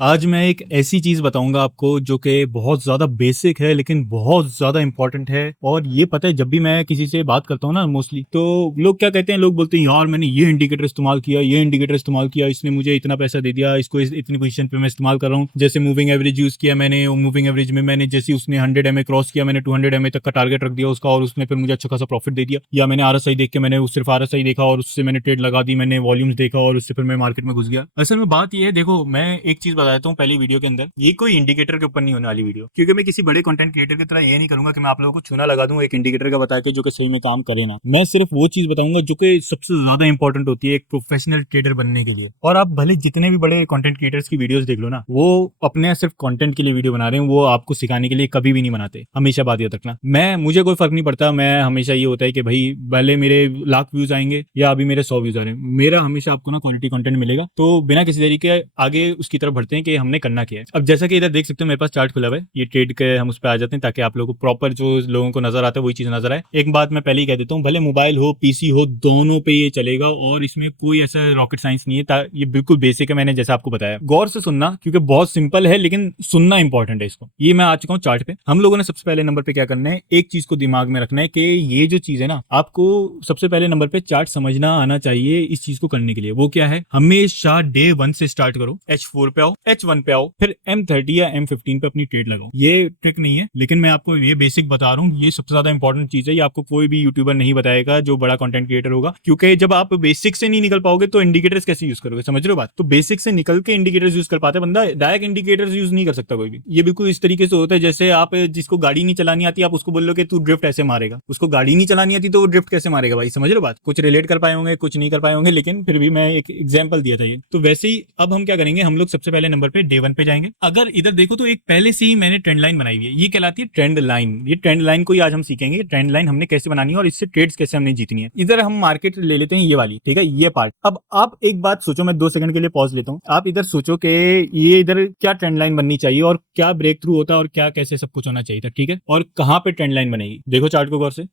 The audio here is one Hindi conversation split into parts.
आज मैं एक ऐसी चीज बताऊंगा आपको जो कि बहुत ज्यादा बेसिक है लेकिन बहुत ज्यादा इंपॉर्टेंट है। और ये पता है, जब भी मैं किसी से बात करता हूँ ना मोस्टली, तो लोग क्या कहते हैं, लोग बोलते हैं यार मैंने ये इंडिकेटर इस्तेमाल किया, ये इंडिकेटर इस्तेमाल किया, इसने मुझे इतना पैसा दे दिया, इसको इतनी पोजीशन पे मैं इस्तेमाल कर रहा हूँ। जैसे मूविंग एवरेज यूज किया मैंने, मूविंग एवरेज में मैंने जैसे उसने 100 MA क्रॉस किया, मैंने 200 MA तक का टारगेट रख दिया उसका, और उसने फिर मुझे अच्छा खासा प्रॉफिट दे दिया। या मैंने RSI देख के, मैंने सिर्फ RSI देखा और उससे मैंने ट्रेड लगा दी, मैंने वॉल्यूम्स देखा और उससे फिर मैं मार्केट में घुस गया। असल में बात ये है, देखो मैं एक चीज बताता हूँ पहली वीडियो के अंदर, ये कोई इंडिकेटर के ऊपर नहीं होने वाली वीडियो, क्योंकि मैं किसी बड़े कंटेंट क्रिएटर की तरह ये नहीं करूंगा कि मैं आप लोगों को चूना लगा दूं एक इंडिकेटर का बता के जो कि सही में काम करे ना। मैं सिर्फ वो चीज बताऊंगा जो कि सबसे ज्यादा इंपॉर्टेंट होती है एक प्रोफेशनल ट्रेडर बनने के लिए। और आप भले जितने भी बड़े कंटेंट क्रिएटर्स की वीडियोस देख लो ना, वो अपने सिर्फ कंटेंट के लिए वीडियो बना रहे हैं, वो आपको सिखाने के लिए कभी भी नहीं बनाते। हमेशा बात याद रखना, मुझे कोई फर्क नहीं पड़ता। मैं हमेशा ये होता है कि भाई भले मेरे लाख व्यूज आएंगे या अभी मेरे 100 व्यूज आ रहे हैं, मेरा हमेशा आपको ना क्वालिटी कंटेंट मिलेगा। तो बिना किसी तरीके आगे उसकी तरफ बढ़ते हैं कि हमने करना क्या है। अब जैसा कि इधर देख सकते हो मेरे पास चार्ट खुला हुआ है, ये ट्रेड के हम उस पर आ जाते हैं ताकि आप लोगों को प्रॉपर जो लोगों को नजर आता है वही चीज नजर आए। एक बात मैं पहले ही कह देता हूँ, भले मोबाइल हो पीसी हो दोनों पे ये चलेगा और इसमें कोई ऐसा रॉकेट साइंस नहीं है। ये बिल्कुल बेसिक है, मैंने जैसा आपको बताया। गौर से सुनना क्योंकि बहुत सिंपल है लेकिन सुनना इंपॉर्टेंट है इसको। ये मैं आ चुका हूँ चार्ट पे। हम लोगों ने सबसे पहले नंबर पे क्या करना है, एक चीज को दिमाग में रखना है कि ये जो चीज है ना, आपको सबसे पहले नंबर पे चार्ट समझना आना चाहिए। इस चीज को करने के लिए वो क्या है, हमेशा डे 1 से स्टार्ट करो, H4 पे आओ, H1 पे आओ, फिर M30 या M15 पे अपनी ट्रेड लगाओ। ये ट्रिक नहीं है लेकिन मैं आपको ये बेसिक बता रहा हूँ, ये सबसे ज्यादा इंपॉर्टेंट चीज है। ये आपको कोई भी यूट्यूबर नहीं बताएगा जो बड़ा कंटेंट क्रिएटर होगा, क्योंकि जब आप बेसिक से नहीं निकल पाओगे तो इंडिकेटर्स कैसे यूज करोगे, समझ रहे हो बात। तो बेसिक से निकल के इंडिकेटर्स यूज कर पाते बंदा, डायरेक्ट इंडिकेटर्स यूज नहीं कर सकता कोई भी। ये बिल्कुल इस तरीके से होता है जैसे आप जिसको गाड़ी नहीं चलानी आती, आप उसको बोल लो कि तू ड्रिफ्ट ऐसे मारेगा, उसको गाड़ी नहीं चलानी आती तो वो ड्रिफ्ट कैसे मारेगा भाई, समझ रहे हो बात। कुछ रिलेट कर पाए होंगे, कुछ नहीं कर पाए होंगे, लेकिन फिर भी मैं एक एग्जांपल दिया था ये। तो वैसे ही अब हम क्या करेंगे, हम लोग सबसे पहले नंबर पे डे 1 पे जाएंगे। अगर इधर देखो तो एक पहले से ही मैंने ट्रेंड लाइन बनाई हुई है, ये कहलाती है ट्रेंड लाइन। ये ट्रेंड लाइन को ही आज हम सीखेंगे, ट्रेंड लाइन हमने कैसे बनानी है और इससे ट्रेड्स कैसे हमने जीतनी है। इधर हम मार्केट ले लेते हैं ये वाली, ठीक है, ये पार्ट। अब आप एक बात सोचो, मैं 2 सेकंड के लिए पॉज लेता हूँ। आप इधर सोचो कि ये इधर क्या ट्रेंड लाइन बननी चाहिए और क्या ब्रेक थ्रू होता है और क्या कैसे सब कुछ होना चाहिए था, ठीक है, और कहां पे ट्रेंड लाइन बनेगी। देखो चार्ट को गौर से,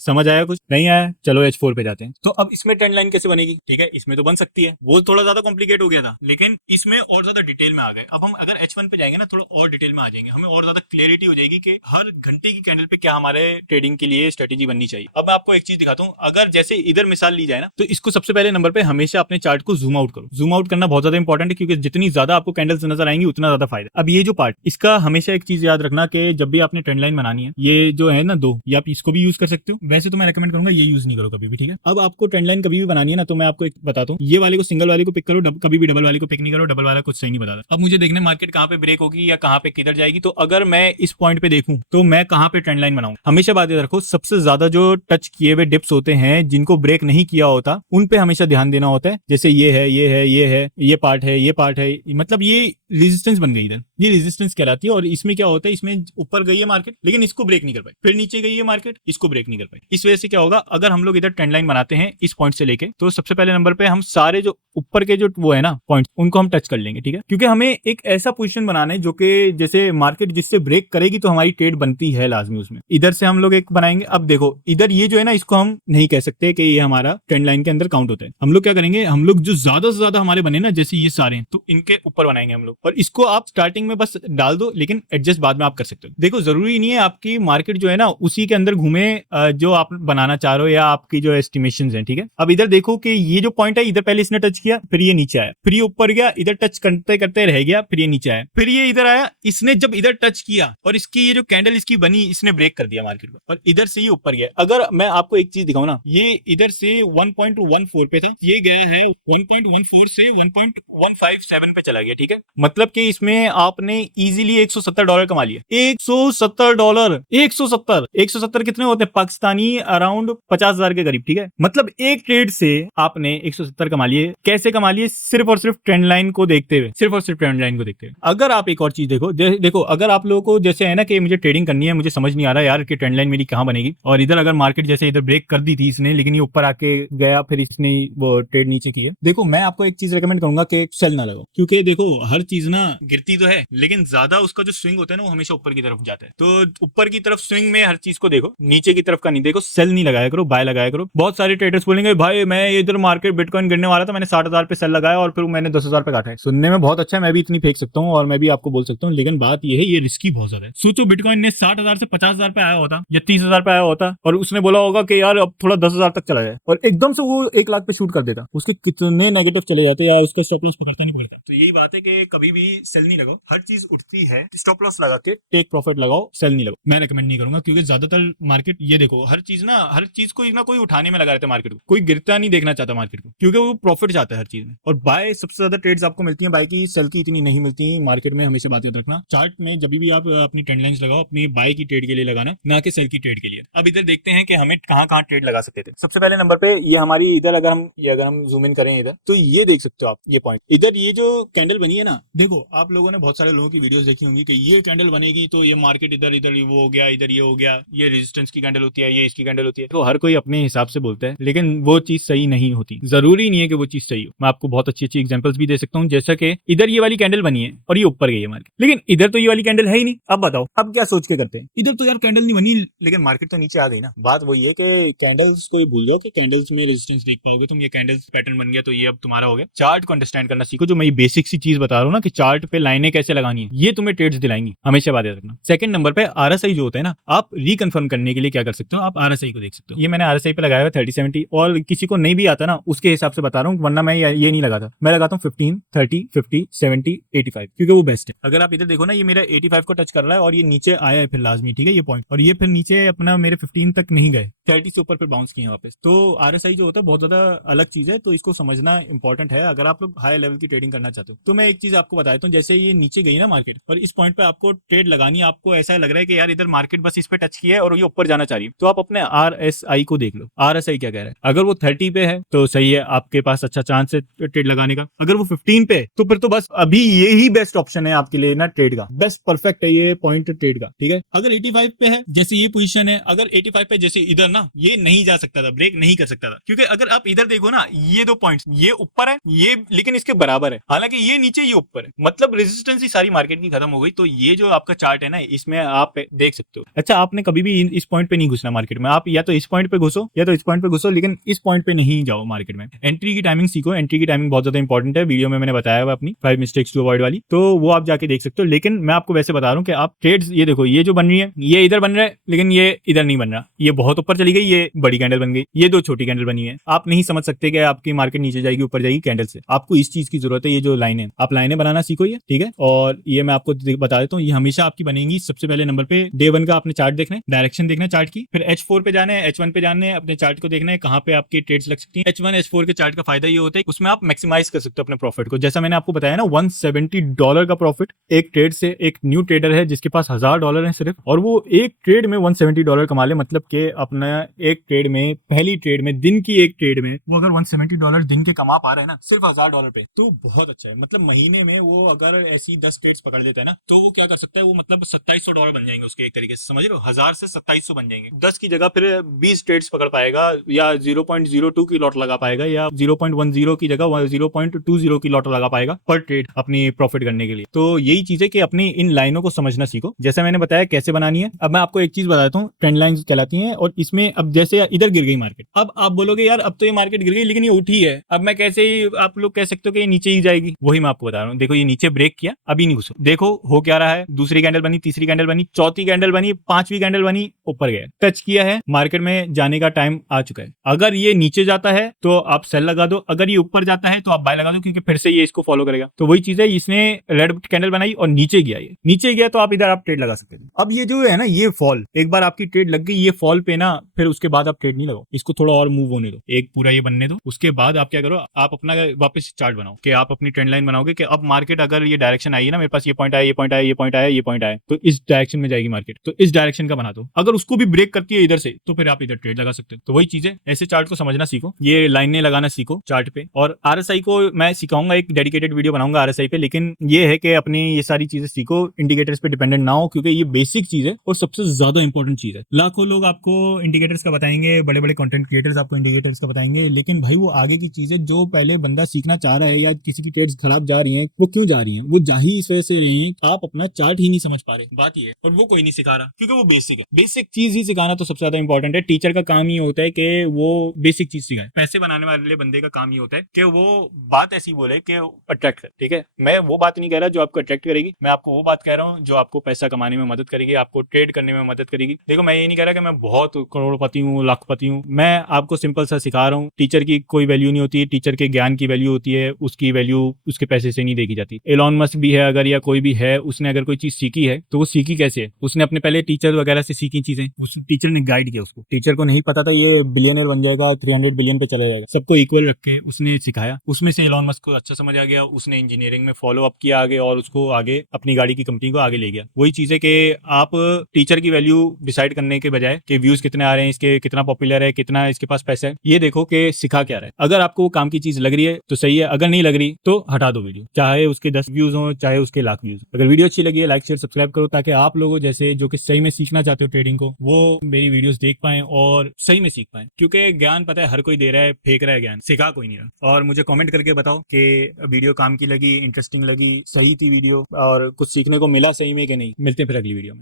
समझ आया, कुछ नहीं आया, चलो H4 पे जाते हैं। तो अब इसमें ट्रेंड लाइन कैसे बनेगी, ठीक है, इसमें तो बन सकती है, वो थोड़ा ज्यादा कॉम्प्लिकेट हो गया था, लेकिन इसमें और ज्यादा डिटेल में आ गए। अब हम अगर H1 पे जाएंगे ना, थोड़ा और डिटेल में आ जाएंगे, हमें और ज्यादा क्लियरिटी हो जाएगी कि हर घंटे की कैंडल पे क्या हमारे ट्रेडिंग के लिए स्ट्रेटेजी बननी चाहिए। अब मैं आपको एक चीज दिखाता हूँ, अगर जैसे इधर मिसाल ली जाए ना, तो इसको सबसे पहले नंबर पे हमेशा अपने चार्ट को जूम आउट करो। जूम आउट करना बहुत ज्यादा इंपॉर्टेंट है, क्योंकि जितनी ज्यादा आपको कैंडल्स नजर आएंगी उतना ज्यादा फायदा। अब ये जो पार्ट, इसका हमेशा एक चीज याद रखना कि जब भी आपने ट्रेंड लाइन बनानी है, ये जो है ना दो, ये आप इसको भी यूज कर सकते हो। वैसे तो मैं रेकमेंड करूंगा ये यूज नहीं करो कभी भी, ठीक है। अब आपको ट्रेंड लाइन कभी भी बनानी है ना, तो मैं आपको एक बताता हूँ, ये वाले को सिंगल वाले को पिक करो, कभी भी डबल वाले को पिक नहीं करो, डबल वाला कुछ सही नहीं बताता। अब मुझे देखने मार्केट कहाँ पे ब्रेक होगी या कहाँ पे किधर जाएगी। तो अगर मैं इस पॉइंट पे देखूं तो मैं कहाँ पे ट्रेंड लाइन बनाऊं, हमेशा बात याद रखो, सबसे ज्यादा जो टच किए हुए डिप्स होते हैं जिनको ब्रेक नहीं किया होता, उन पे हमेशा ध्यान देना होता है। जैसे ये है, ये है, ये है, ये पार्ट है, ये पार्ट है, मतलब ये रेजिस्टेंस बन गई इधर, ये रेजिस्टेंस कहलाती है। और इसमें क्या होता है, इसमें ऊपर गई है मार्केट लेकिन इसको ब्रेक नहीं कर पाई, फिर नीचे गई है मार्केट, इसको ब्रेक नहीं कर पाई। इस वजह से क्या होगा, अगर हम लोग इधर ट्रेंड लाइन बनाते हैं इस पॉइंट से लेके, तो सबसे पहले नंबर पे हम सारे जो ऊपर के जो वो है ना पॉइंट, उनको हम टच कर लेंगे, ठीक है, क्योंकि हमें एक ऐसा पोजीशन बनाना है जो कि जैसे मार्केट जिससे ब्रेक करेगी तो हमारी ट्रेड बनती है लाजमी उसमें। इधर से हम लोग एक बनाएंगे। अब देखो इधर ये जो है ना, इसको हम नहीं कह सकते कि ये हमारा ट्रेंड लाइन के अंदर काउंट होता है। हम लोग क्या करेंगे, हम लोग जो ज्यादा से ज्यादा हमारे बने ना, जैसे ये सारे हैं, तो इनके ऊपर बनाएंगे हम लोग। और इसको आप स्टार्टिंग में बस डाल दो, लेकिन एडजस्ट बाद में आप कर सकते हो। देखो जरूरी नहीं है आपकी मार्केट जो है ना उसी के अंदर घूमे जो आप बनाना चाह रहे हो या आपकी जो एस्टिमेशन है, ठीक है। अब इधर देखो कि ये जो पॉइंट है, इधर पहले इसने टच किया, फिर ये नीचे आया, फिर ये ऊपर गया, इधर टच करते करते रह गया, फिर ये नीचे आया, फिर ये इधर आया। इसने जब इधर टच किया और इसकी ये जो कैंडल इसकी बनी, इसने ब्रेक कर दिया मार्केट को और इधर से ये ऊपर गया। अगर मैं आपको एक चीज दिखाऊं ना, ये इधर से 1.14 पे था, ये गया है 1.14 से 1.157 पे चला गया, ठीक है। मतलब कि इसमें आपने इजीली $170 कमा लिया। $170, 170 कितने होते हैं पाकिस्तानी, अराउंड 50,000 के करीब, ठीक है। मतलब एक ट्रेड से आपने 170 कमा लिए। कैसे कमा लिए, सिर्फ और सिर्फ ट्रेंड लाइन को देखते हुए, सिर्फ और सिर्फ ट्रेंड लाइन को देखते हुए। अगर आप एक और चीज देखो, देखो अगर आप लोगों को जैसे है ना कि मुझे ट्रेडिंग करनी है, मुझे समझ नहीं आ रहा यार कि ट्रेंड लाइन मेरी कहां बनेगी, और इधर अगर मार्केट जैसे इधर ब्रेक कर दी थी इसने, लेकिन ये ऊपर आके गया, फिर इसने वो ट्रेड नीचे की है। देखो मैं आपको एक चीज रेकमेंड करूंगा कि सेल ना लगाओ, क्योंकि देखो हर चीज ना गिरती तो है लेकिन ज्यादा उसका जो स्विंग होता है ना वो हमेशा ऊपर की तरफ जाता है। तो ऊपर की तरफ स्विंग में हर चीज को देखो, नीचे की तरफ का नहीं देखो। सेल नहीं लगाया करो, बाय लगाया करो। बहुत सारे ट्रेडर्स बोलेंगे भाई मैं इधर मार्केट बिटकॉइन गिरने वाला था, मैंने 60,000 पे सेल लगाया और फिर मैंने 10,000 पे काटा है। सुनने में बहुत अच्छा है, मैं भी इतनी फेंक सकता हूँ और मैं भी आपको बोल सकता हूँ, लेकिन बात यह है ये रिस्की बहुत ज्यादा है। सोचो बिटकॉइन ने 60,000 से 50,000 पे आया होता या 30,000 पे आया होता और उसने बोला होगा कि यार अब थोड़ा 10,000 तक चला जाए और एकदम से वो 1 लाख पे शूट कर देता, उसके कितने नेगेटिव चले जाते या उसका स्टॉप लॉस पकड़ता नहीं पड़ता। तो यही बात है कि कभी भी सेल नहीं लगाओ, हर चीज उठती है स्टॉप लॉस लगा के टेक प्रॉफिट लगाओ, सेल नहीं लगाओ। मैं रेकमेंड नहीं करूंगा क्योंकि ज्यादातर मार्केट ये देखो हर चीज को ना कोई उठाने में लगा रहता है मार्केट को, कोई गिरता नहीं देखना चाहता मार्केट को, क्योंकि वो प्रॉफिट चाहता है हर चीज में। और बाय सबसे ज्यादा ट्रेड्स आपको मिलती है बाय की, सेल की इतनी नहीं मिलती मार्केट में। हमेशा बात याद रखना, चार्ट में जब भी आप अपनी ट्रेंड लाइंस लगाओ अपनी बाय की ट्रेड के लिए लगाना, ना कि सेल की ट्रेड के लिए। अब इधर देखते हैं कि हमें कहां कहां ट्रेड लगा सकते थे। सबसे पहले नंबर पे ये हमारी इधर अगर हम जूम इन करें इधर तो ये देख सकते हो आप, ये पॉइंट इधर ये जो कैंडल बनी है ना, देखो आप लोगों ने बहुत सारे लोगों की वीडियोस देखी होंगी कि ये कैंडल बनेगी तो ये मार्केट इधर इधर वो हो गया, इधर ये हो गया, ये रेजिस्टेंस की कैंडल होती है, ये इसकी कैंडल होती है। तो हर कोई अपने हिसाब से बोलता है लेकिन वो चीज सही नहीं होती, जरूरी नहीं है कि वो चीज सही हो। मैं आपको बहुत अच्छी अच्छी एग्जांपल्स भी दे सकता हूँ, जैसा कि इधर ये वाली कैंडल बनी है और ये ऊपर गई है मार्केट, लेकिन इधर तो ये वाली कैंडल है ही नहीं। अब बताओ अब क्या सोच के करते हैं, इधर तो यार कैंडल नहीं बनी लेकिन मार्केट तो नीचे आ गई ना। बात वही है कि कैंडल्स को भूल जाओ कि कैंडल्स में रेजिस्टेंस देख पाओगे तुम, ये कैंडल्स पैटर्न बन गया तो ये अब तुम्हारा हो गया। चार्ट को अंडरस्टैंड करना सीखो, जो मैं बेसिक सी चीज बता रहा हूँ ना कि चार्ट पे लाइनें कैसे लगानी है, ये तुम्हें ट्रेड्स दिलाएंगी, हमेशा बात याद रखना। सेकंड नंबर पे आरएसआई जो होता है ना, आप रिकन्फर्म करने के लिए क्या कर सकते हो, आप आरएसआई को देख सकते हो। ये मैंने आरएसआई पे लगाया हुआ 30-70 और किसी को नहीं भी आता ना उसके हिसाब से बता रहा हूँ, वरना मैं ये नहीं लगाता, मैं लगाता हूँ 15, 30, 50, 70, 85 क्योंकि वो बेस्ट है। अगर आप इधर देखो ना ये मेरा 85 को टच कर रहा है और ये नीचे आया है फिर लाजमी, ठीक है ये पॉइंट, और ये फिर नीचे अपना मेरे 15 तक नहीं गए, 30 से ऊपर फिर बाउंस किए वापस। तो आरएसआई जो होता है बहुत ज्यादा अलग चीज है, तो इसको समझना इंपॉर्टेंट है अगर आप लोग हाई लेवल की ट्रेडिंग करना चाहते हो। तो मैं एक चीज आपको बता देता हूँ, जैसे ये नीचे गई ना मार्केट और इस पॉइंट पे आपको ट्रेड लगानी है, आपको ऐसा लग रहा है कि यार इधर मार्केट बस इस पे टच किया है और ये ऊपर जाना चाह रही है, तो आप अपने आरएसआई को देख लो, आरएसआई क्या कह रहा है। अगर वो 30 पे है तो सही है, आपके पास अच्छा चांस है ट्रेड लगाने का। अगर वो 15 पे है तो फिर तो बस अभी ये ही बेस्ट ऑप्शन है आपके लिए ना, ट्रेड का बेस्ट परफेक्ट है ये पॉइंट ट्रेड का, ठीक है। अगर 85 पे है जैसे ये पोजीशन है, अगर 85 पे जैसे इधर ना ये नहीं जा सकता था, ब्रेक नहीं कर सकता था, क्योंकि अगर आप इधर देखो ना ये 2 पॉइंट्स, ये ऊपर है ये लेकिन इसके बराबर है, हालांकि ये नीचे ये ऊपर है, मतलब रेजिस्टेंस ही सारी मार्केट की खत्म हो गई। तो ये जो आपका चार्ट है ना इसमें आप देख सकते हो। अच्छा आपने कभी भी इस पॉइंट पे नहीं घुसना मार्केट में, आप या तो इस पॉइंट पे घुसो या तो इस पॉइंट पे घुसो, लेकिन इस पॉइंट पे नहीं जाओ मार्केट में। एंट्री की टाइमिंग सीखो, एंट्री की टाइमिंग बहुत ज्यादा इंपॉर्टेंट है, वीडियो में मैंने बताया हुआ अपनी 5 मिस्टेक्स टू अवॉइड वाली, तो वो आप जाके देख सकते हो। लेकिन मैं आपको वैसे बता रहा हूँ कि आप ट्रेड्स ये देखो, ये जो बन रही है ये इधर बन रहा है लेकिन ये इधर नहीं बन रहा, ये बहुत ऊपर चली गई, ये बड़ी कैंडल बन गई, ये 2 छोटी कैंडल बनी है। आप नहीं समझ सकते कि आपकी मार्केट नीचे जाएगी ऊपर जाएगी कैंडल से, आपको इस चीज की जरूरत है। ये जो लाइन है आप लाइनें बनाना सीखो ये, ठीक है। और ये मैं आपको बता देता हूँ, ये हमेशा आपकी बनेंगी। सबसे पहले नंबर पे डे 1 का आपने चार्ट देखना है, डायरेक्शन देखना है चार्ट की, फिर H4 पे जाना है, H1 पे जाना है, अपने चार्ट को देखना है कहाँ पे आपकी ट्रेड्स लग सकती है। H1 H4 के चार्ट का फायदा ये होता है उसमें आप मैक्सिमाइज कर सकते हो अपने प्रॉफिट को। जैसा मैंने आपको बताया ना $170 का प्रॉफिट एक ट्रेड से, एक न्यू ट्रेडर है जिसके पास $1000 है सिर्फ, और वो एक ट्रेड में $170 कमा ले, मतलब कि अपना एक ट्रेड में, पहली ट्रेड में, दिन की एक ट्रेड में वो अगर $170 दिन के कमा पा रहा है ना सिर्फ $1000 पे, तो बहुत अच्छा है। मतलब महीने में वो अगर ऐसी 10 ट्रेड्स पकड़ लेता है ना तो वो क्या कर सकता है, वो मतलब $2700 बन जाएंगे उसके, एक तरीके से समझ रहे हो, 1000 से 2700 बन जाएंगे। 10 की जगह फिर 20 ट्रेड्स पकड़ पाएगा, या 0.02 की लॉट लगा पाएगा, या 0.10 की जगह 0.20 की लॉट लगा पाएगा पर ट्रेड अपनी प्रॉफिट करने के लिए। तो यही चीज है कि अपनी इन लाइनों को समझना सीखो, जैसे मैंने बताया कैसे बनानी है। अब मैं आपको एक चीज बताता हूँ, ट्रेंड लाइंस कहलाती हैं, और इसमें अब जैसे इधर गिर गई मार्केट, अब आप बोलोगे यार अब तो ये मार्केट गिर गई लेकिन ये उठी है, अब मैं कैसे, आप लोग कह सकते हो कि ये नीचे ही जाएगी। वही मैं आपको बता रहा हूँ, देखो ये नीचे ब्रेक किया, अभी नहीं घुसो, देखो हो क्या रहा है, दूसरी कैंडल बनी, तीसरी कैंडल बनी, चौथी कैंडल बनी, पांचवी कैंडल बनी, ऊपर गया, टच किया है, मार्केट में जाने का टाइम आ चुका है। अगर ये नीचे जाता है तो आप सेल लगा दो, अगर ये ऊपर जाता है तो आप बाय लगा दो, क्योंकि फिर से ये इसको फॉलो करेगा। तो वही चीज है, इसने रेड कैंडल बनाई और नीचे गया, ये नीचे गया तो आप इधर आप ट्रेड लगा सकते हैं। अब ये जो है ना, ये फॉल, एक बार आपकी ट्रेड लग गई ये फॉल पे ना, फिर उसके बाद आप ट्रेड नहीं लगाओ, इसको थोड़ा और मूव होने दो, एक पूरा ये बनने दो। उसके बाद आप क्या करो, आप अपना वापस चार्ट बनाओ कि आप अपनी ट्रेंड लाइन बनाओगे कि अब मार्केट अगर ये डायरेक्शन आई है ना, मेरे पास ये पॉइंट आया, ये पॉइंट आया, ये पॉइंट आया, ये पॉइंट आया, तो इस डायरेक्शन में जाएगी मार्केट, तो इस डायरेक्शन का बना दो। अगर उसको भी ब्रेक करती है इधर से तो फिर आप इधर ट्रेड लगा सकते हो। तो वही चीज है, ऐसे चार्ट को समझना सीखो, ये लाइनें लगाना सीखो चार्ट पे। और आरएसआई को मैं सिखाऊंगा, एक डेडिकेटेड वीडियो बनाऊंगा आरएसआई पे, लेकिन ये है कि अपनी ये सारी चीजें सीखो, इंडिकेटर्स पे डिपेंडेंट ना हो, क्योंकि ये बेसिक चीज है और सबसे ज्यादा इंपॉर्टेंट चीज है। लाखों लोग आपको इंडिकेटर इंडिकेटर्स का बताएंगे, बड़े बड़े कंटेंट क्रिएटर्स आपको इंडिकेटर्स का बताएंगे, लेकिन भाई वो आगे की चीज है जो पहले बंदा सीखना चाह रहा है या किसी की ट्रेड्स खराब जा रही हैं, वो क्यों जा रही हैं, वो जा ही इस वजह से रही हैं आप अपना चार्ट ही नहीं समझ पा रहे, बात ये है। और वो कोई नहीं सिखा रहा क्योंकि वो बेसिक है, बेसिक चीज ही सिखाना तो सबसे ज्यादा इंपॉर्टेंट है। टीचर का काम ही होता है कि वो बेसिक चीज सिखाए। पैसे बनाने वाले बंदे का काम ही होता है कि वो बात ऐसी बोले कि अट्रैक्ट करे, ठीक है। मैं वो बात नहीं कह रहा जो आपको अट्रैक्ट करेगी, मैं आपको वो बात कह रहा हूँ जो आपको पैसा कमाने में मदद करेगी, आपको ट्रेड करने में मदद करेगी। देखो मैं ये नहीं कह रहा कि मैं बहुत करोड़पति हूँ, लाखपति हूँ, मैं आपको सिंपल सा सिखा रहा हूँ। टीचर की कोई वैल्यू नहीं होती, टीचर के ज्ञान की वैल्यू होती है, उसकी वैल्यू उसके पैसे से नहीं देखी जाती। एलॉन मस्क भी है अगर, या कोई भी है, उसने अगर कोई चीज सीखी है तो वो सीखी कैसे है, उसने अपने पहले टीचर वगैरह से सीखी चीजें, उस टीचर ने गाइड किया उसको। टीचर को नहीं पता था ये बिलियनर बन जाएगा, 300 बिलियन पे चला जाएगा, सबको इक्वल रख के उसने सिखाया। उसमें से एलॉन मस्क को अच्छा समझ आ गया, उसने इंजीनियरिंग में फॉलो अप किया आगे और उसको आगे अपनी गाड़ी की कंपनी को आगे ले गया। वही चीज है कि आप टीचर की वैल्यू डिसाइड करने के बजाय कि व्यूज कितने आ रहे हैं इसके, कितना पॉपुलर है, कितना इसके पास पैसा है, ये देखो कि सिखा क्या रहा है। अगर आपको वो काम की चीज लग रही है तो सही है, अगर नहीं लग रही तो हटा दो वीडियो, चाहे उसके 10 व्यूज हो चाहे उसके लाख व्यूज। अगर वीडियो अच्छी लगी है लाइक शेयर सब्सक्राइब करो, ताकि आप लोगों जैसे जो कि सही में सीखना चाहते हो ट्रेडिंग को, वो मेरी वीडियोस देख पाएं और सही में सीख पाएं। क्योंकि ज्ञान पता है हर कोई दे रहा है, फेंक रहा है ज्ञान, सिखा कोई नहीं रहा। और मुझे कमेंट करके बताओ कि वीडियो काम की लगी, इंटरेस्टिंग लगी, सही थी वीडियो और कुछ सीखने को मिला सही में कि नहीं। मिलते हैं फिर अगली वीडियो में।